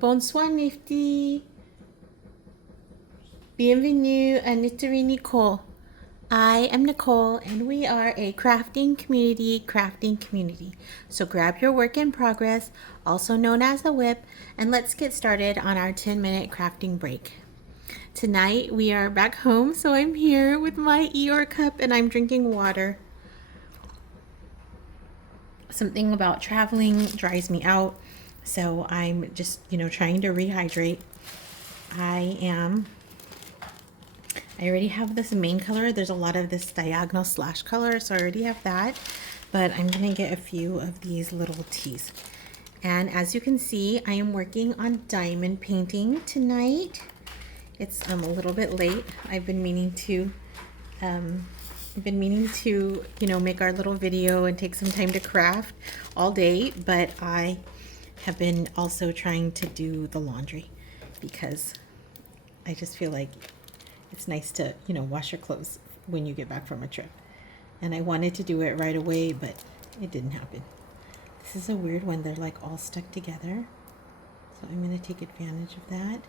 Bonsoir Nifty. Bienvenue à Knittery Nicole. I am Nicole and we are a crafting community. So grab your work in progress, also known as a whip, and let's get started on our 10-minute crafting break. Tonight we are back home, so I'm here with my Eeyore cup and I'm drinking water. Something about traveling dries me out, so I'm just, trying to rehydrate. I already have this main color. There's a lot of this diagonal slash color, so I already have that, but I'm gonna get a few of these little teas. And as you can see, I am working on diamond painting tonight. It's a little bit late. I've been meaning to make our little video and take some time to craft all day, but I have been also trying to do the laundry because I just feel like it's nice to, wash your clothes when you get back from a trip. And I wanted to do it right away, but it didn't happen. This is a weird one. They're like all stuck together. So I'm going to take advantage of that.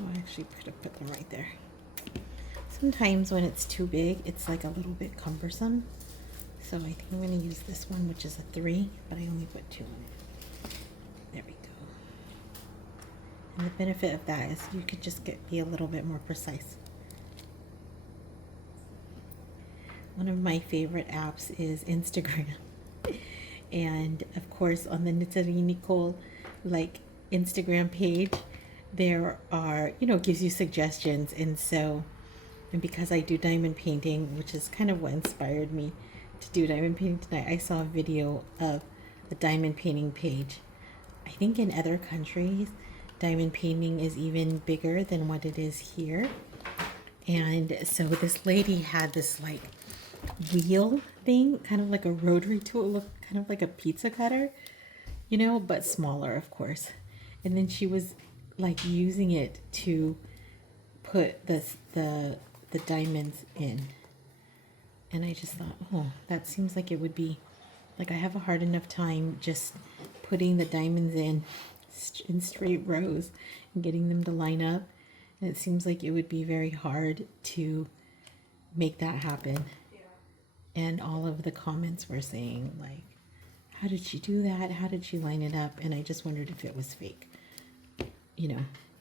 Oh, I actually could have put them right there. Sometimes when it's too big, it's like a little bit cumbersome. So I think I'm going to use this one, which is a 3, but I only put 2 in it. There we go. And the benefit of that is you could just be a little bit more precise. One of my favorite apps is Instagram. And of course on the Knittery Nicole Instagram page, there are, gives you suggestions. And because I do diamond painting, which is kind of what inspired me to do diamond painting tonight, I saw a video of the diamond painting page. I think in other countries, diamond painting is even bigger than what it is here. And so this lady had this wheel thing, kind of like a rotary tool, looked kind of like a pizza cutter, but smaller, of course. And then she was using it to put the diamonds in. And I just thought, oh, that seems like it would be I have a hard enough time just putting the diamonds in straight rows and getting them to line up. And it seems like it would be very hard to make that happen. And all of the comments were saying how did she do that? How did she line it up? And I just wondered if it was fake,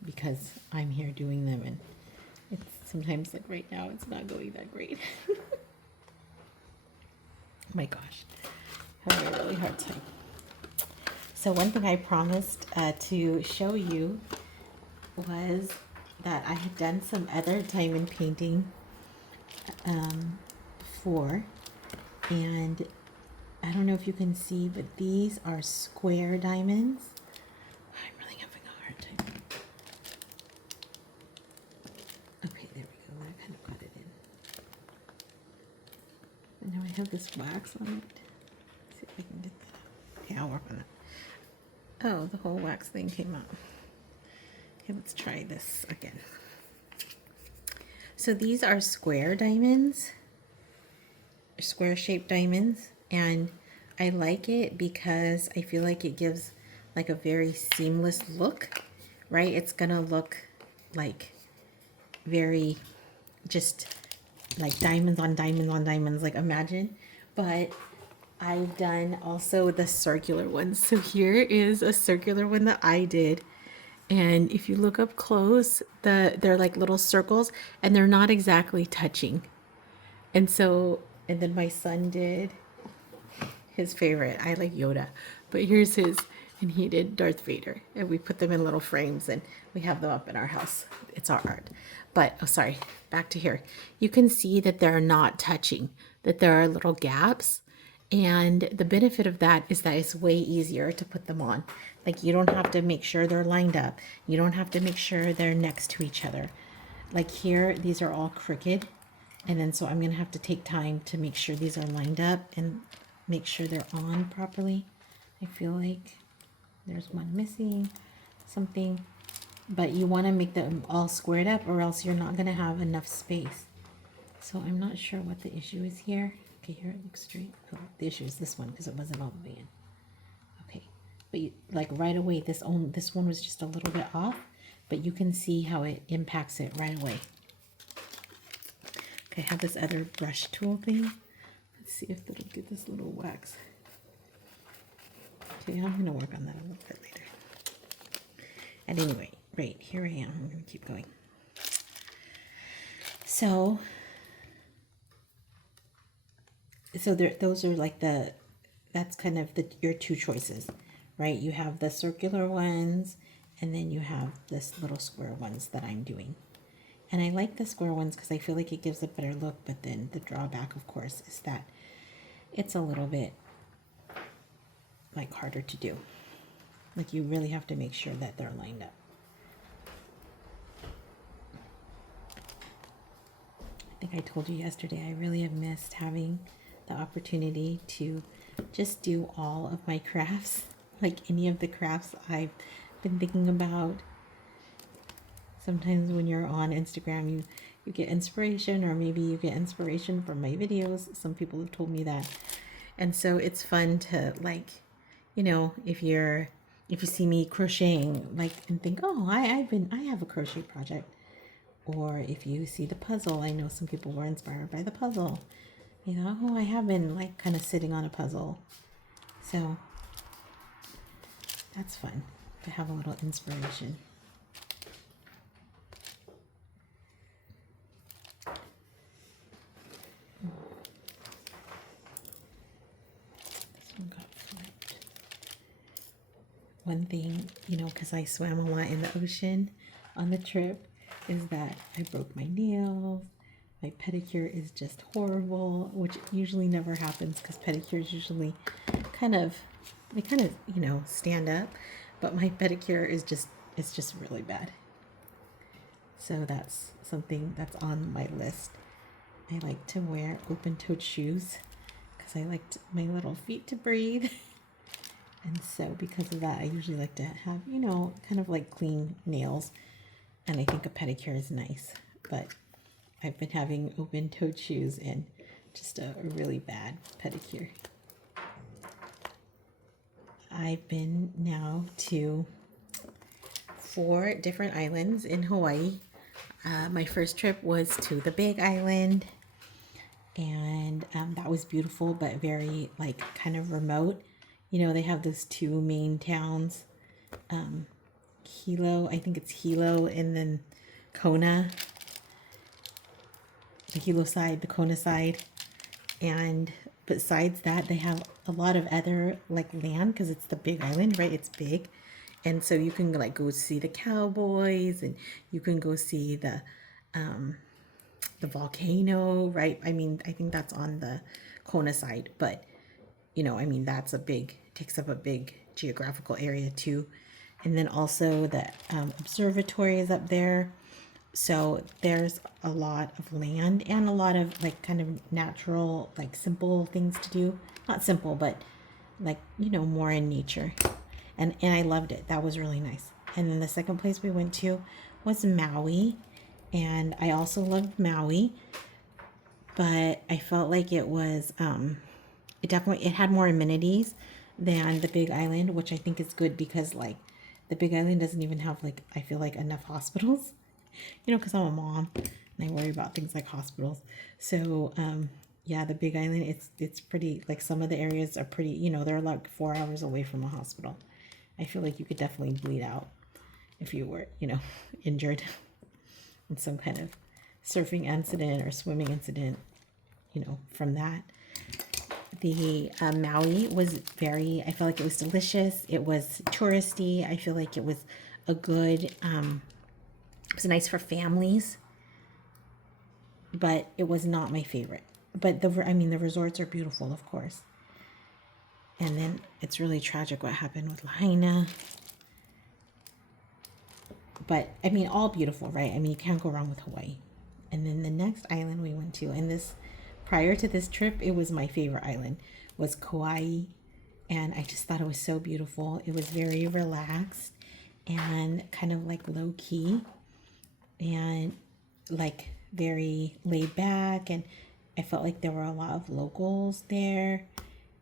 because I'm here doing them, and it's sometimes right now it's not going that great. My gosh, having a really hard time. So one thing I promised to show you was that I had done some other diamond painting before, and I don't know if you can see, but these are square diamonds. I'm really having a hard time. Okay, there we go. I kind of got it in. And now I have this wax on it. Let's see if I can get that out. Okay, I'll work on it. Oh, the whole wax thing came out. Okay, let's try this again. So these are square diamonds, square shaped diamonds, and I like it because I feel like it gives a very seamless look, right? It's gonna look very just diamonds on diamonds on diamonds, imagine. But I've done also the circular ones. So here is a circular one that I did. And if you look up close, they're like little circles and they're not exactly touching. And then my son did his favorite. I like Yoda, but here's his, and he did Darth Vader. And we put them in little frames and we have them up in our house. It's our art. But, oh, sorry, back to here. You can see that they're not touching, that there are little gaps. And the benefit of that is that it's way easier to put them on. You don't have to make sure they're lined up. You don't have to make sure they're next to each other. Here, these are all crooked. And then so I'm going to have to take time to make sure these are lined up and make sure they're on properly. I feel like there's one missing, something. But you want to make them all squared up or else you're not going to have enough space. So I'm not sure what the issue is here. Okay, here it looks straight. Oh, the issue is this one because it wasn't all the way in. Okay, but like right away, this one was just a little bit off, but you can see how it impacts it right away. Okay, I have this other brush tool thing. Let's see if it'll get this little wax. Okay, I'm gonna work on that a little bit later. At any rate, right, here I am. I'm gonna keep going. So those are like that's kind of your two choices, right? You have the circular ones, and then you have this little square ones that I'm doing. And I like the square ones because I feel like it gives a better look, but then the drawback, of course, is that it's a little bit like harder to do. Like you really have to make sure that they're lined up. I think I told you yesterday, I really have missed having the opportunity to just do all of my crafts, like any of the crafts I've been thinking about. Sometimes when you're on Instagram, you get inspiration, or maybe you get inspiration from my videos. Some people have told me that. And so it's fun to, like, you know, if you see me crocheting, like, and think, oh, I have a crochet project. Or if you see the puzzle, I know some people were inspired by the puzzle. You know, oh, I have been like kind of sitting on a puzzle. So that's fun to have a little inspiration. One thing, you know, because I swam a lot in the ocean on the trip, is that I broke my nails. My pedicure is just horrible, which usually never happens because pedicures usually they kind of, you know, stand up. But my pedicure is it's just really bad. So that's something that's on my list. I like to wear open-toed shoes because I like my little feet to breathe. And so because of that, I usually like to have, you know, kind of like clean nails. And I think a pedicure is nice. But I've been having open-toed shoes and just a really bad pedicure. I've been now to 4 different islands in Hawaii. My first trip was to the Big Island. And that was beautiful, but very like kind of remote. You know, they have those 2 main towns, Hilo, I think it's Hilo, and then Kona, the Hilo side, the Kona side. And besides that, they have a lot of other like land because it's the Big Island, right? It's big. And so you can like go see the cowboys, and you can go see the volcano, right? I mean, I think that's on the Kona side, but you know, I mean, takes up a big geographical area too. And then also the observatory is up there. So there's a lot of land and a lot of like kind of natural, like simple things to do. Not simple, but like, you know, more in nature. And I loved it. That was really nice. And then the second place we went to was Maui. And I also loved Maui. But I felt like it was, it had more amenities than the Big Island, which I think is good because like the Big Island doesn't even have like, I feel like enough hospitals, you know, because I'm a mom and I worry about things like hospitals. So yeah, the Big Island, it's pretty, like some of the areas are pretty, you know, they're like 4 hours away from a hospital. I feel like you could definitely bleed out if you were, you know, injured in some kind of surfing incident or swimming incident, you know, from that. The Maui was I felt like it was delicious. It was touristy. I feel like it was a good, it was nice for families, but it was not my favorite. But the resorts are beautiful, of course. And then it's really tragic what happened with Lahaina. But I mean, all beautiful, right? I mean, you can't go wrong with Hawaii. And then the next island we went to, and prior to this trip, it was my favorite island, was Kauai. And I just thought it was so beautiful. It was very relaxed and kind of like low key and like very laid back. And I felt like there were a lot of locals there.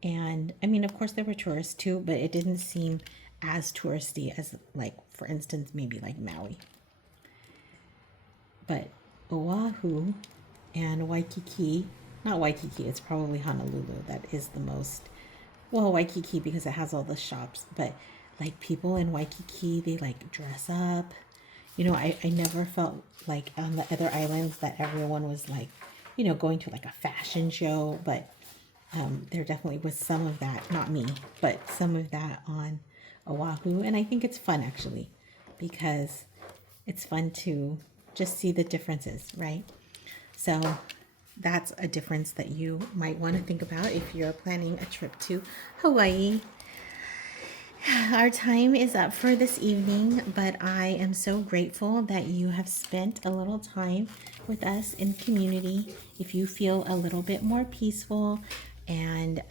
And I mean, of course, there were tourists too, but it didn't seem as touristy as, like, for instance, maybe like Maui. But Oahu and Waikiki, not Waikiki, it's probably Honolulu that is the most, well, Waikiki because it has all the shops, but like people in Waikiki, they like dress up. You know, I never felt like on the other islands that everyone was like, you know, going to like a fashion show, but there definitely was some of that, not me, but some of that on Oahu. And I think it's fun actually, because it's fun to just see the differences, right? So that's a difference that you might want to think about if you're planning a trip to Hawaii. Our time is up for this evening, but I am so grateful that you have spent a little time with us in community. If you feel a little bit more peaceful and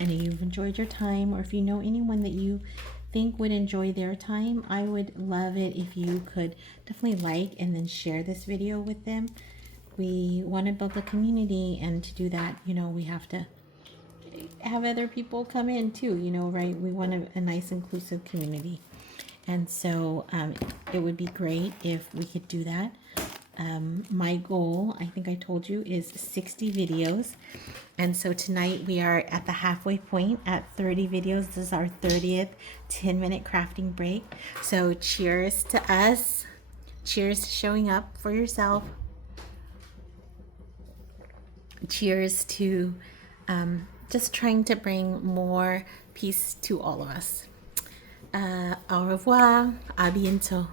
you've enjoyed your time, or if you know anyone that you think would enjoy their time, I would love it if you could definitely like and then share this video with them. We want to build a community, and to do that, you know, we have to have other people come in too, you know, right? We want a nice inclusive community. And so it would be great if we could do that. My goal, I think I told you, is 60 videos. And so tonight we are at the halfway point at 30 videos. This is our 30th 10-minute crafting break. So cheers to us. Cheers to showing up for yourself. Cheers to just trying to bring more peace to all of us. Au revoir. A bientôt.